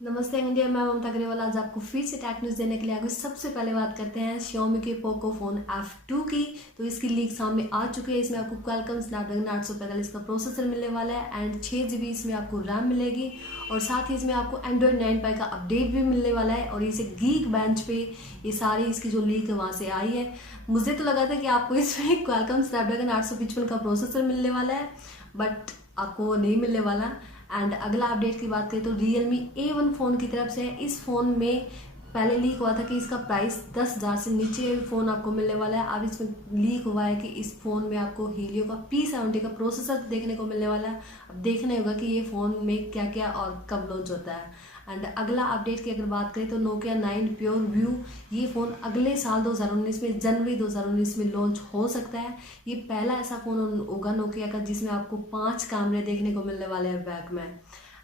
नमस्ते इंडिया, मैं ममता ग्रेवाल आज आपको फिर से टेक न्यूज़ देने के लिए आ गई। सबसे पहले बात करते हैं Xiaomi के पोको फ़ोन F2 की। तो इसकी लीक सामने आ चुकी है। इसमें आपको क्वालकॉम स्नैपड्रैगन 845 का प्रोसेसर मिलने वाला है एंड 6 GB इसमें आपको रैम मिलेगी और साथ ही इसमें आपको एंड्रॉयड 9 Pie का अपडेट भी मिलने वाला है। और इसे गीक बेंच पे ये सारी इसकी जो लीक है वहाँ से आई है। मुझे तो लगा था कि आपको इसमें क्वालकॉम स्नैपड्रैगन 855 का प्रोसेसर मिलने वाला है, बट आपको वो नहीं मिलने वाला। एंड अगला अपडेट की बात करें तो Realme A1 फ़ोन की तरफ से है। इस फ़ोन में पहले लीक हुआ था कि इसका प्राइस 10,000 से नीचे फ़ोन आपको मिलने वाला है। अब इसमें लीक हुआ है कि इस फ़ोन में आपको हीलियो का P70 का प्रोसेसर देखने को मिलने वाला है। अब देखना होगा कि ये फ़ोन में क्या क्या और कब लॉन्च होता है। एंड अगला अपडेट की अगर बात करें तो Nokia 9 प्योर व्यू ये फ़ोन अगले साल 2019 में जनवरी 2019 में लॉन्च हो सकता है। ये पहला ऐसा फ़ोन होगा नोकिया का जिसमें आपको 5 कैमरे देखने को मिलने वाले हैं बैक में।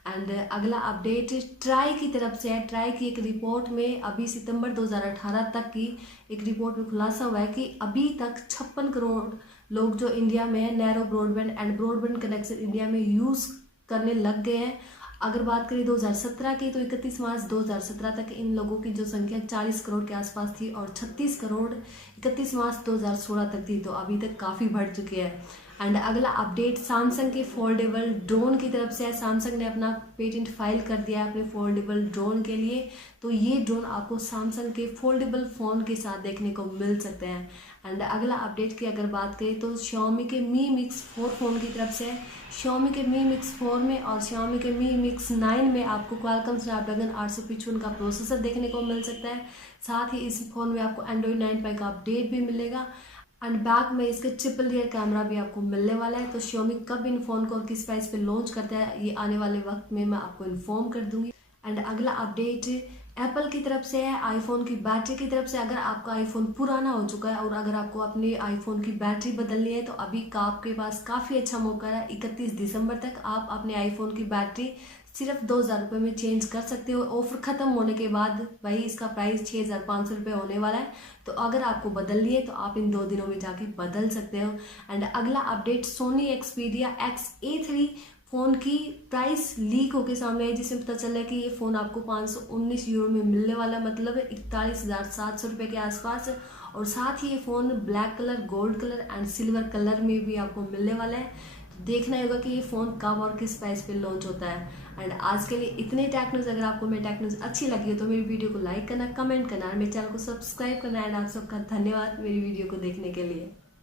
एंड अगला अपडेट ट्राई की तरफ से है। ट्राई की एक रिपोर्ट में अभी सितंबर 2018 तक की एक रिपोर्ट में खुलासा हुआ है कि अभी तक 56 करोड़ लोग जो इंडिया में है narrow broadband and broadband connection India में यूज़ करने लग गए हैं। अगर बात करें 2017 की तो 31 मार्च 2017 तक इन लोगों की जो संख्या 40 करोड़ के आसपास थी और 36 करोड़ 31 मार्च 2016 तक थी। तो अभी तक काफ़ी बढ़ चुकी है। एंड अगला अपडेट सैमसंग के फोल्डेबल ड्रोन की तरफ से है। सैमसंग ने अपना पेटेंट फाइल कर दिया है अपने फोल्डेबल ड्रोन के लिए। तो ये ड्रोन आपको सैमसंग के फोल्डेबल फ़ोन के साथ देखने को मिल सकते हैं। एंड अगला अपडेट की अगर बात करें तो Xiaomi के Mi Mix 4 फ़ोन की तरफ से है। Xiaomi के Mi Mix 4 में और Xiaomi के Mi Mix 9 में आपको क्वालकॉम स्नैपड्रैगन 855 का प्रोसेसर देखने को मिल सकता है। साथ ही इस फ़ोन में आपको एंड्रॉयड 9 Pie का अपडेट भी मिलेगा एंड बैक में इसके ट्रिपल रियर कैमरा भी आपको मिलने वाला है। तो Xiaomi कब इन फ़ोन को और किस प्राइस पे लॉन्च करता है ये आने वाले वक्त में मैं आपको इन्फॉर्म कर दूंगी। एंड अगला अपडेट एप्पल की तरफ से है। आईफोन की बैटरी की तरफ से अगर आपका आईफोन पुराना हो चुका है और अगर आपको अपने आईफोन की बैटरी बदलनी है तो अभी का आपके पास काफ़ी अच्छा मौका है। 31 दिसंबर तक आप अपने आईफोन की बैटरी सिर्फ 2,000 रुपये में चेंज कर सकते हो। ऑफर ख़त्म होने के बाद भाई इसका प्राइस 6,500 रुपये होने वाला है। तो अगर आपको बदलनी है तो आप इन 2 दिनों में जाके बदल सकते हो। एंड अगला update Sony Xperia XA3 phone की प्राइस लीक होकर सामने आई, जिसमें पता चला है कि ये फ़ोन आपको 519 यूरो में मिलने वाला है, मतलब 41,700 रुपये के आसपास। और साथ ही ये phone black colour, gold colour and silver colour में भी आपको मिलने वाला है। तो देखना होगा कि ये फ़ोन कब और किस प्राइस पे लॉन्च होता है। एंड आज के लिए इतने टेक न्यूज़। अगर आपको मेरी टेक न्यूज़ अच्छी लगी हो तो मेरी वीडियो को लाइक करना, कमेंट करना और मेरे चैनल को सब्सक्राइब करना। एंड आप सबका धन्यवाद मेरी वीडियो को देखने के लिए।